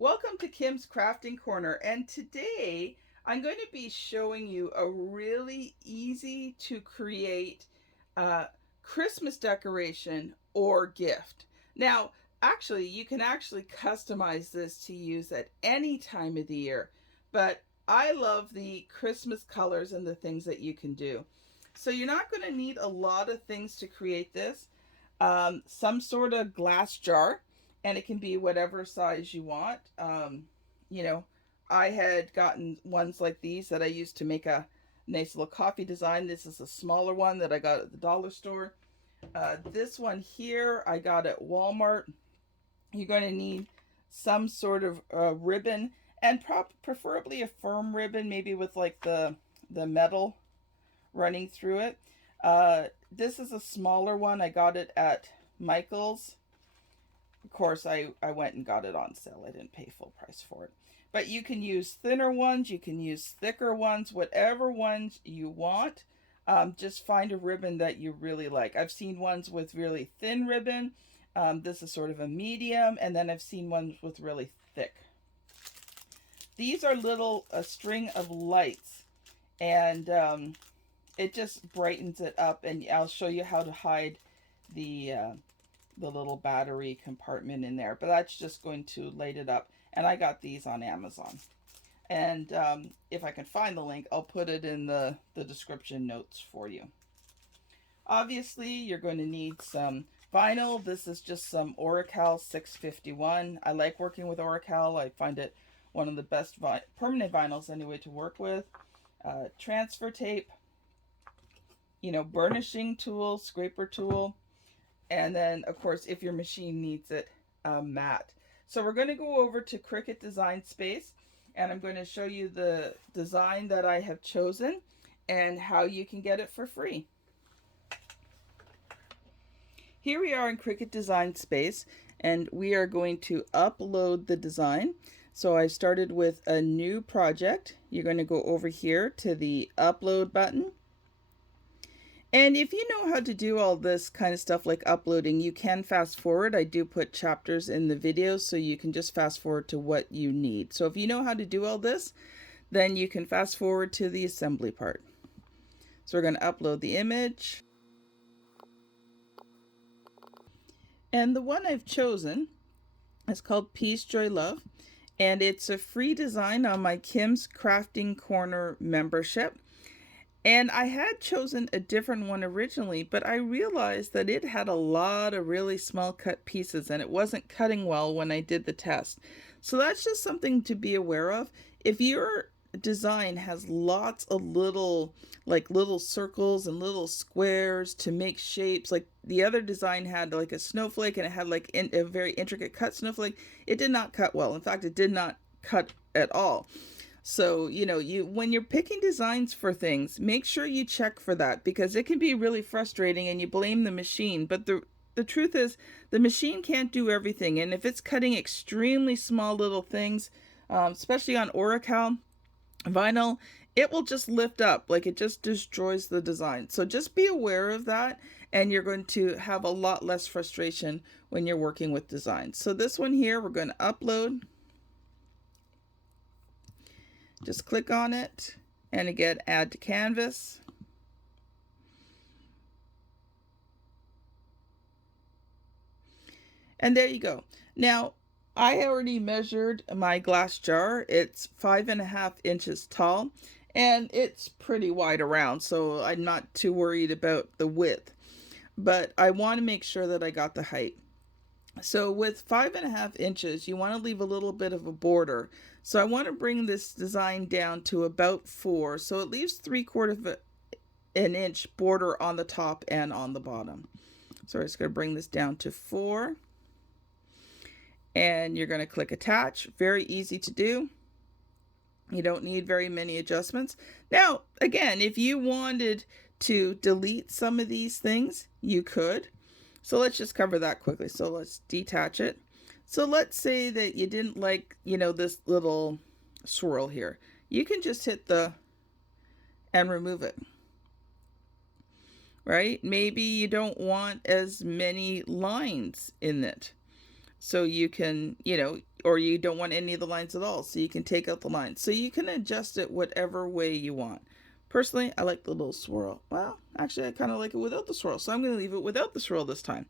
Welcome to Kim's Crafting Corner, and today I'm going to be showing you a really easy to create Christmas decoration or gift. Now, actually, you can actually customize this to use at any time of the year, but I love the Christmas colors and the things that you can do. So you're not going to need a lot of things to create this. Some sort of glass jar, and it can be whatever size you want. You know, I had gotten ones like these that I used to make a nice little coffee design. This is a smaller one that I got at the dollar store. This one here I got at Walmart. You're going to need some sort of ribbon, and preferably a firm ribbon, maybe with like the metal running through it. This is a smaller one. I got it at Michael's. Of course, I went and got it on sale. I didn't pay full price for it. But you can use thinner ones, you can use thicker ones, whatever ones you want. Just find a ribbon that you really like. I've seen ones with really thin ribbon. This is sort of a medium, and then I've seen ones with really thick. These are little a string of lights, and it just brightens it up, and I'll show you how to hide the little battery compartment in there, but that's just going to light it up. And I got these on Amazon, and if I can find the link, I'll put it in the description notes for you. Obviously, you're going to need some vinyl. This is just some Oracal 651. I like working with Oracal. I find it one of the best permanent vinyls anyway to work with. Transfer tape, burnishing tool, scraper tool, and then of course if your machine needs it, a mat. So we're going to go over to Cricut Design Space, and I'm going to show you the design that I have chosen and how you can get it for free. Here we are in Cricut Design Space, and we are going to upload the design. So I started with a new project. You're going to go over here to the upload button. And if you know how to do all this kind of stuff like uploading, you can fast forward. I do put chapters in the videos, so you can just fast forward to what you need. So if you know how to do all this, then you can fast forward to the assembly part. So we're going to upload the image. And the one I've chosen is called Peace, Joy, Love. And it's a free design on my Kim's Crafting Corner membership. And I had chosen a different one originally, but I realized that it had a lot of really small cut pieces and it wasn't cutting well when I did the test. So that's just something to be aware of. If your design has lots of little circles and little squares to make shapes, like the other design had like a snowflake and it had like a very intricate cut snowflake, it did not cut well. In fact, it did not cut at all. So, when you're picking designs for things, make sure you check for that, because it can be really frustrating and you blame the machine. But the truth is, the machine can't do everything. And if it's cutting extremely small little things, especially on Oracal vinyl, it will just lift up, like it just destroys the design. So just be aware of that, and you're going to have a lot less frustration when you're working with design. So this one here, we're going to upload. Just click on it, and again, add to canvas. And there you go. Now, I already measured my glass jar. It's 5.5 inches tall, and it's pretty wide around, so I'm not too worried about the width. But I want to make sure that I got the height. So with 5.5 inches, you want to leave a little bit of a border. So I want to bring this design down to about 4. So it leaves 3/4 of an inch border on the top and on the bottom. So I'm just going to bring this down to 4. And you're going to click attach. Very easy to do. You don't need very many adjustments. Now, again, if you wanted to delete some of these things, you could. So let's just cover that quickly. So let's detach it. So let's say that you didn't like, this little swirl here. You can just hit and remove it. Right? Maybe you don't want as many lines in it. So you can, or you don't want any of the lines at all, so you can take out the lines. So you can adjust it whatever way you want. Personally, I like the little swirl. Well, actually, I kind of like it without the swirl, so I'm going to leave it without the swirl this time.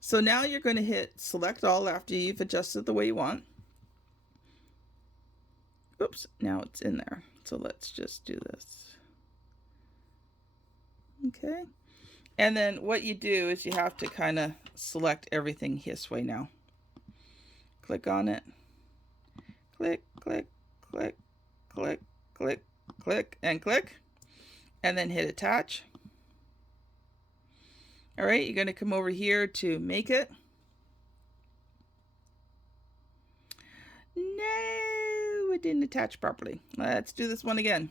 So now you're going to hit select all after you've adjusted the way you want. Oops, now it's in there. So let's just do this. Okay. And then what you do is you have to kind of select everything this way now. Click on it. Click, click, click, click, click, click, and click. And then hit attach. All right, you're going to come over here to make it. No, it didn't attach properly. Let's do this one again.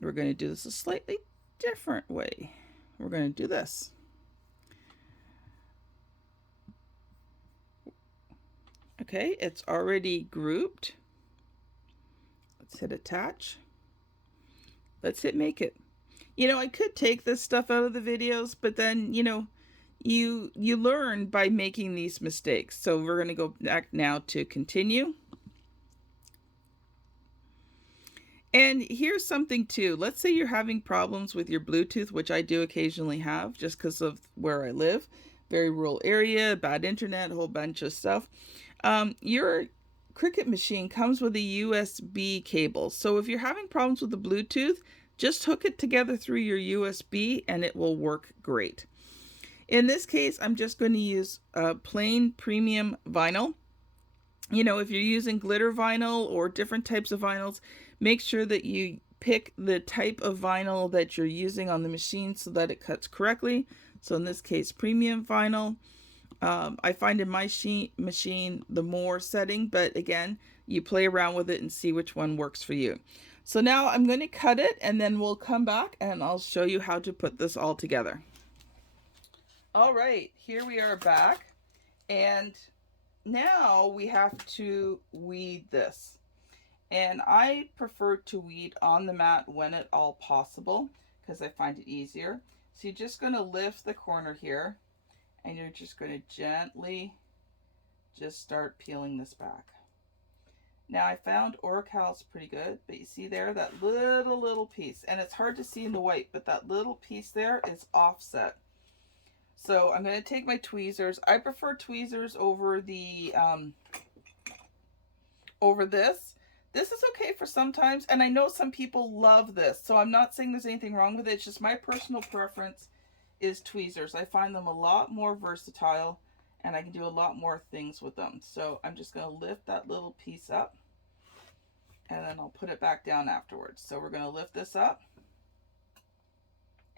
We're going to do this a slightly different way. We're going to do this. Okay, it's already grouped. Let's hit attach. Let's hit make it. I could take this stuff out of the videos, but then, you learn by making these mistakes. So we're going to go back now to continue. And here's something too. Let's say you're having problems with your Bluetooth, which I do occasionally have just because of where I live. Very rural area, bad internet, a whole bunch of stuff. Your Cricut machine comes with a USB cable. So if you're having problems with the Bluetooth, just hook it together through your USB and it will work great. In this case, I'm just going to use plain premium vinyl. If you're using glitter vinyl or different types of vinyls, make sure that you pick the type of vinyl that you're using on the machine so that it cuts correctly. So in this case, premium vinyl. I find in my machine the more setting, but again, you play around with it and see which one works for you. So now I'm going to cut it and then we'll come back and I'll show you how to put this all together. All right, here we are back, and now we have to weed this. And I prefer to weed on the mat when at all possible because I find it easier. So you're just going to lift the corner here and you're just going to gently just start peeling this back. Now I found Oracal's pretty good, but you see there that little piece, and it's hard to see in the white, but that little piece there is offset. So I'm going to take my tweezers. I prefer tweezers over the over this. This is okay for sometimes, and I know some people love this, so I'm not saying there's anything wrong with it. It's just my personal preference is tweezers. I find them a lot more versatile, and I can do a lot more things with them. So I'm just going to lift that little piece up, and then I'll put it back down afterwards. So we're going to lift this up.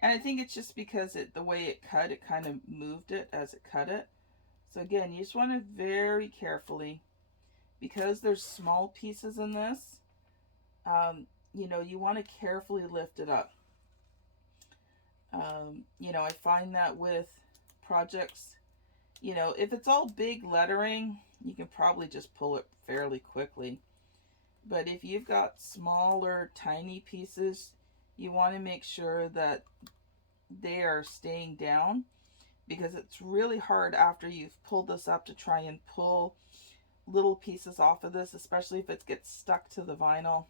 And I think it's just because the way it cut, it kind of moved it as it cut it. So again, you just want to very carefully, because there's small pieces in this, you want to carefully lift it up. I find that with projects, if it's all big lettering, you can probably just pull it fairly quickly. But if you've got smaller, tiny pieces, you want to make sure that they are staying down, because it's really hard after you've pulled this up to try and pull little pieces off of this, especially if it gets stuck to the vinyl.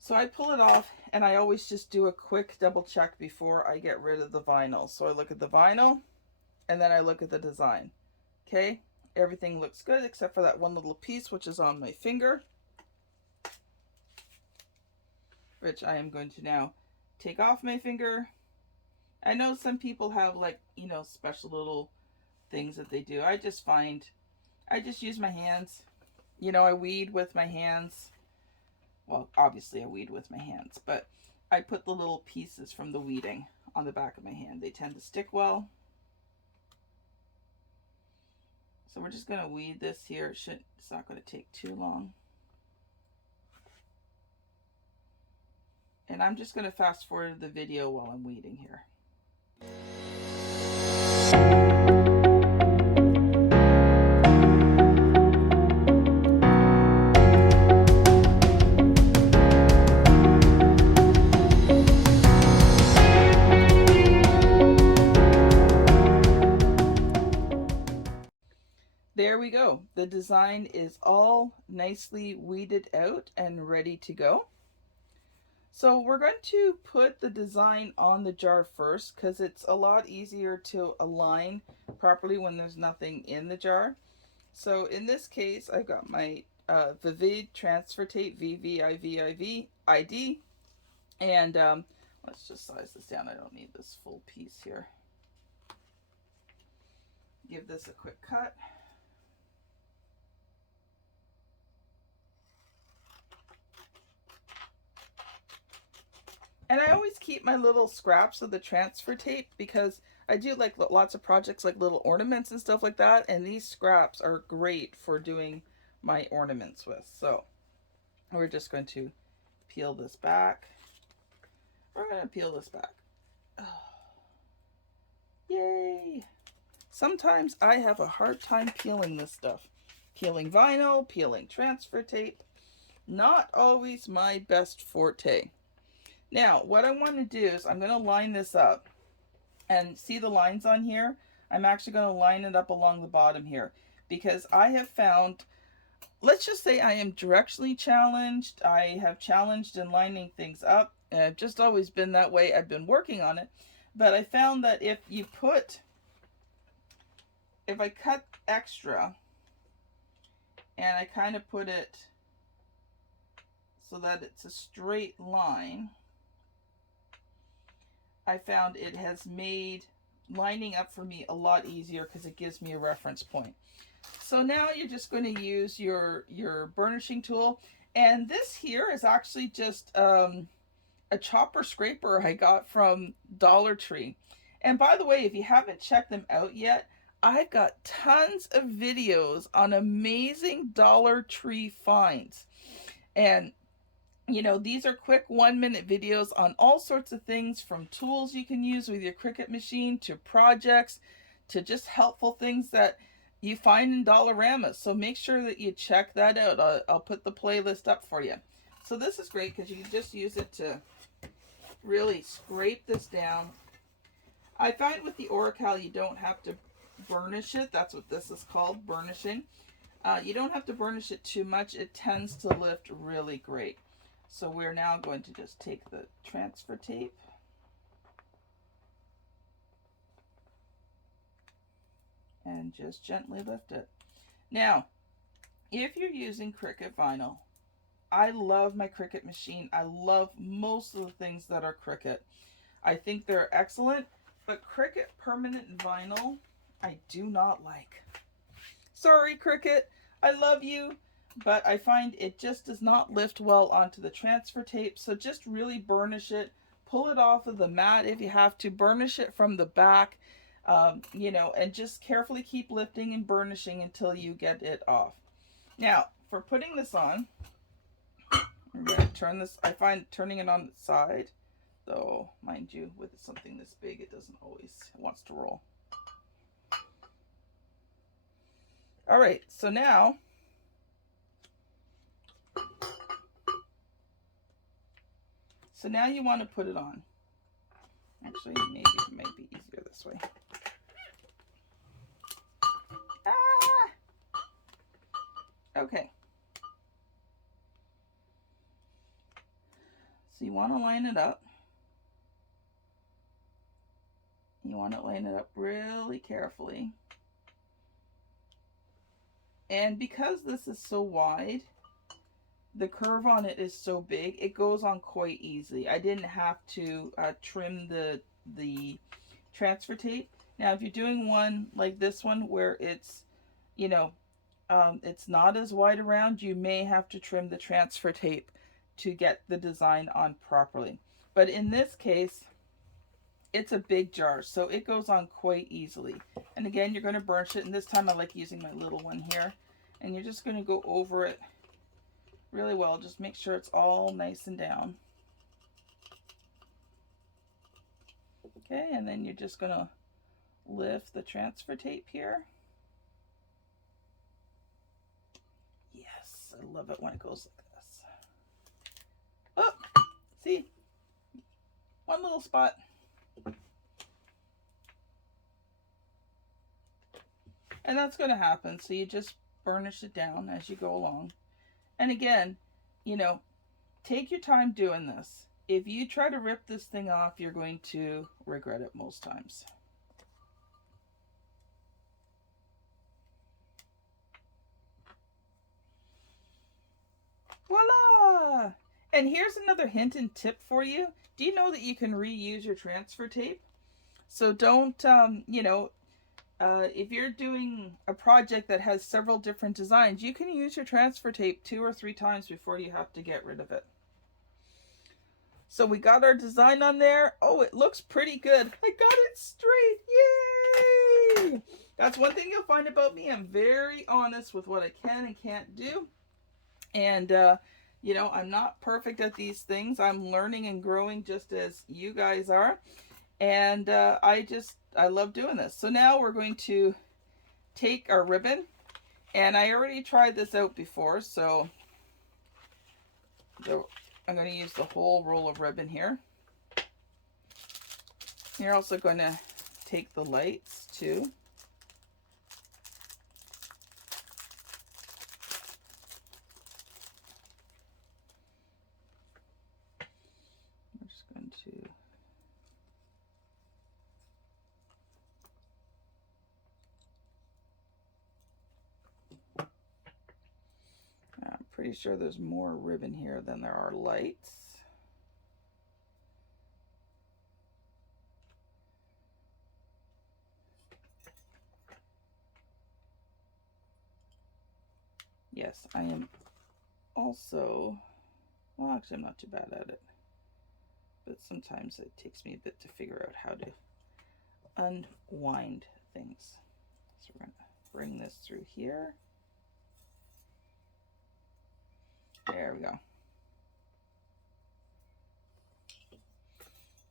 So I pull it off, and I always just do a quick double check before I get rid of the vinyl. So I look at the vinyl, and then I look at the design. Okay, everything looks good except for that one little piece, which is on my finger, which I am going to now take off my finger. I know some people have special little things that they do. I just use my hands. I weed with my hands. Well, obviously I weed with my hands, but I put the little pieces from the weeding on the back of my hand. They tend to stick well. So we're just going to weed this here. It's not going to take too long. And I'm just going to fast forward the video while I'm weeding here. there we go. The design is all nicely weeded out and ready to go. So we're going to put the design on the jar first because it's a lot easier to align properly when there's nothing in the jar. So in this case, I've got my Vivid transfer tape, VVIVIVID, and let's just size this down. I don't need this full piece here. Give this a quick cut. And I always keep my little scraps of the transfer tape because I do like lots of projects like little ornaments and stuff like that. And these scraps are great for doing my ornaments with. So we're just going to peel this back. We're going to peel this back. Oh. Yay. Sometimes I have a hard time peeling this stuff. Peeling vinyl, peeling transfer tape. Not always my best forte. Now, what I want to do is I'm going to line this up. And see the lines on here? I'm actually going to line it up along the bottom here. Because I have found, let's just say I am directionally challenged. I have challenged in lining things up. And I've just always been that way. I've been working on it. But I found that if I cut extra and I kind of put it so that it's a straight line, I found it has made lining up for me a lot easier because it gives me a reference point. So now you're just going to use your burnishing tool. And this here is actually just a chopper scraper I got from Dollar Tree. And by the way, if you haven't checked them out yet, I've got tons of videos on amazing Dollar Tree finds. And you know, these are quick 1-minute videos on all sorts of things, from tools you can use with your Cricut machine to projects to just helpful things that you find in Dollarama. So make sure that you check that out. I'll put the playlist up for you. So this is great because you can just use it to really scrape this down. I find with the Oracal you don't have to burnish it. That's what this is called, burnishing. You don't have to burnish it too much. It tends to lift really great. So we're now going to just take the transfer tape and just gently lift it. Now, if you're using Cricut vinyl, I love my Cricut machine. I love most of the things that are Cricut. I think they're excellent, but Cricut permanent vinyl, I do not like. Sorry, Cricut, I love you, but I find it just does not lift well onto the transfer tape. So just really burnish it, pull it off of the mat if you have to, burnish it from the back, you know, and just carefully keep lifting and burnishing until you get it off. Now, for putting this on, I'm going to turn this, I find turning it on its side, though, mind you, with something this big, it doesn't always, it wants to roll. All right, so now, you want to put it on. Actually, maybe it might be easier this way. Ah! Okay. So you want to line it up. You want to line it up really carefully. And because this is so wide, the curve on it is so big, it goes on quite easily. I didn't have to trim the transfer tape. Now, if you're doing one like this one where it's, you know, it's not as wide around, you may have to trim the transfer tape to get the design on properly. But in this case, it's a big jar, so it goes on quite easily. And again, you're going to burnish it, and this time I like using my little one here. And you're just going to go over it really well. Just make sure it's all nice and down. Okay, and then you're just going to lift the transfer tape here. Yes, I love it when it goes like this. Oh, see? One little spot. And that's going to happen. So you just burnish it down as you go along. And again, you know, take your time doing this. If you try to rip this thing off, you're going to regret it most times. Voila! And here's another hint and tip for you. Do you know that you can reuse your transfer tape? So don't, if you're doing a project that has several different designs, you can use your transfer tape 2 or 3 times before you have to get rid of it. So we got our design on there. Oh, it looks pretty good. I got it straight. Yay! That's one thing you'll find about me. I'm very honest with what I can and can't do. And, I'm not perfect at these things. I'm learning and growing just as you guys are. And I love doing this. So now we're going to take our ribbon. And I already tried this out before, so I'm going to use the whole roll of ribbon here. You're also going to take the lights too. I'm just going to I'm pretty sure there's more ribbon here than there are lights. Yes, I am also, well, actually I'm not too bad at it, but sometimes it takes me a bit to figure out how to unwind things. So we're going to bring this through here. There we go.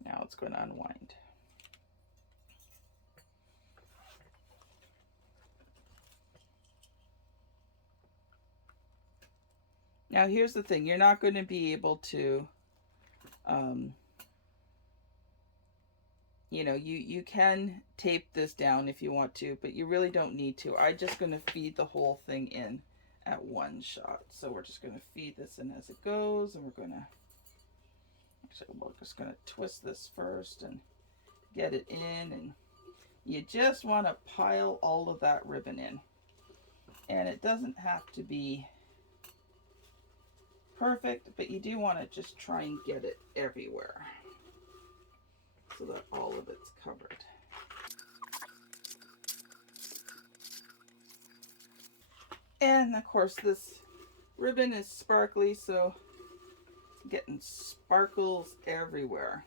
Now it's going to unwind. Now here's the thing, you're not going to be able to, you can tape this down if you want to, but you really don't need to. I'm just going to feed the whole thing in at one shot. So we're just going to feed this in as it goes, and we're just going to twist this first and get it in, and you just want to pile all of that ribbon in. And it doesn't have to be perfect, but you do want to just try and get it everywhere so that all of it's covered. And of course this ribbon is sparkly, so getting sparkles everywhere.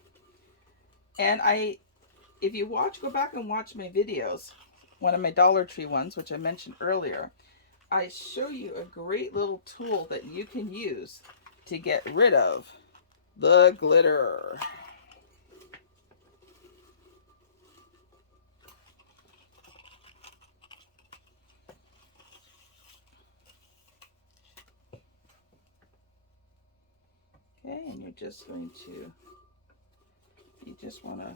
And if you go back and watch my videos, one of my Dollar Tree ones, which I mentioned earlier, I show you a great little tool that you can use to get rid of the glitter. Okay, and you just want to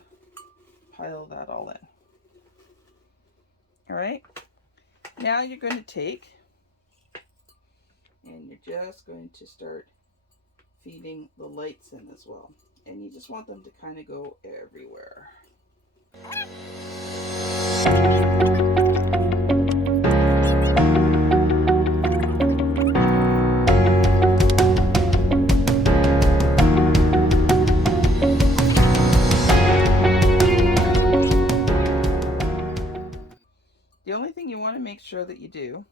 pile that all in. All right, now you're going to take and you're just going to start feeding the lights in as well. And you just want them to kind of go everywhere. The only thing you want to make sure that you do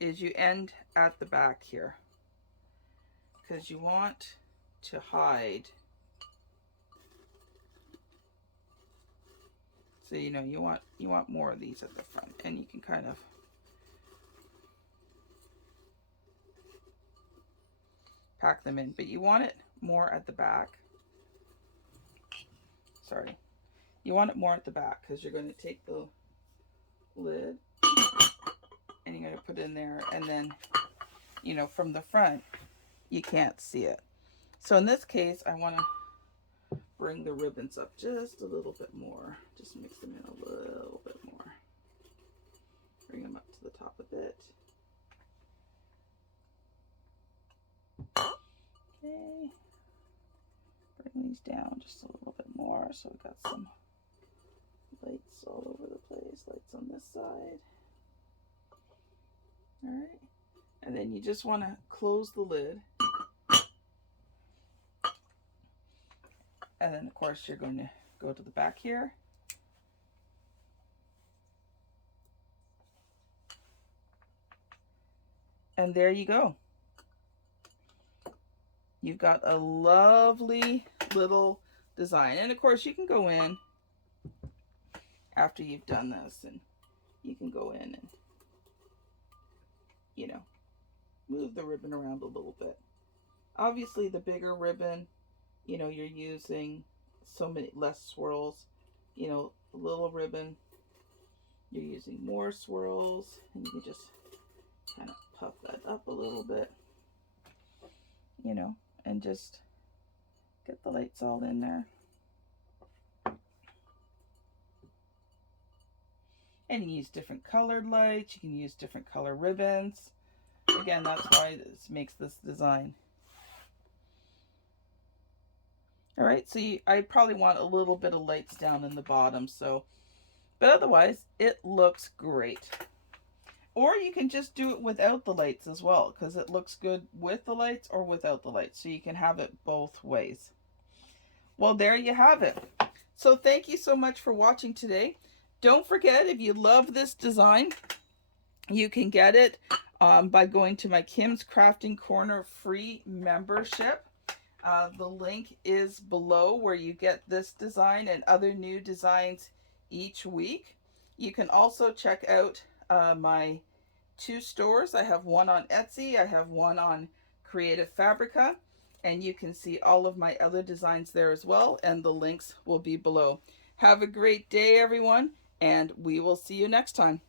is you end at the back here, because you want to hide. So you want more of these at the front, and you can kind of pack them in, but you want it more at the back. Sorry. You want it more at the back because you're going to take the lid and you're going to put it in there, and then from the front you can't see it. So in this case I want to bring the ribbons up just a little bit more, just mix them in a little bit more. these down just a little bit more so we got some lights all over the place. Lights on this side. All right. And then you just want to close the lid. And then of course you're going to go to the back here. And there you go. You've got a lovely little design. And of course you can go in after you've done this, and you can go in and, you know, move the ribbon around a little bit. Obviously the bigger ribbon, you know, you're using so many less swirls. You know, the little ribbon, you're using more swirls, and you can just kind of puff that up a little bit, you know, and just get the lights all in there. And you can use different colored lights, you can use different color ribbons. Again, that's why this makes this design. All right, so I probably want a little bit of lights down in the bottom, so, but otherwise it looks great. Or you can just do it without the lights as well, because it looks good with the lights or without the lights, so you can have it both ways. Well, there you have it. So thank you so much for watching today. Don't forget, if you love this design, you can get it by going to my Kim's Crafting Corner free membership. The link is below where you get this design and other new designs each week. You can also check out my 2 stores. I have one on Etsy, I have one on Creative Fabrica, and you can see all of my other designs there as well, and the links will be below. Have a great day, everyone, and we will see you next time.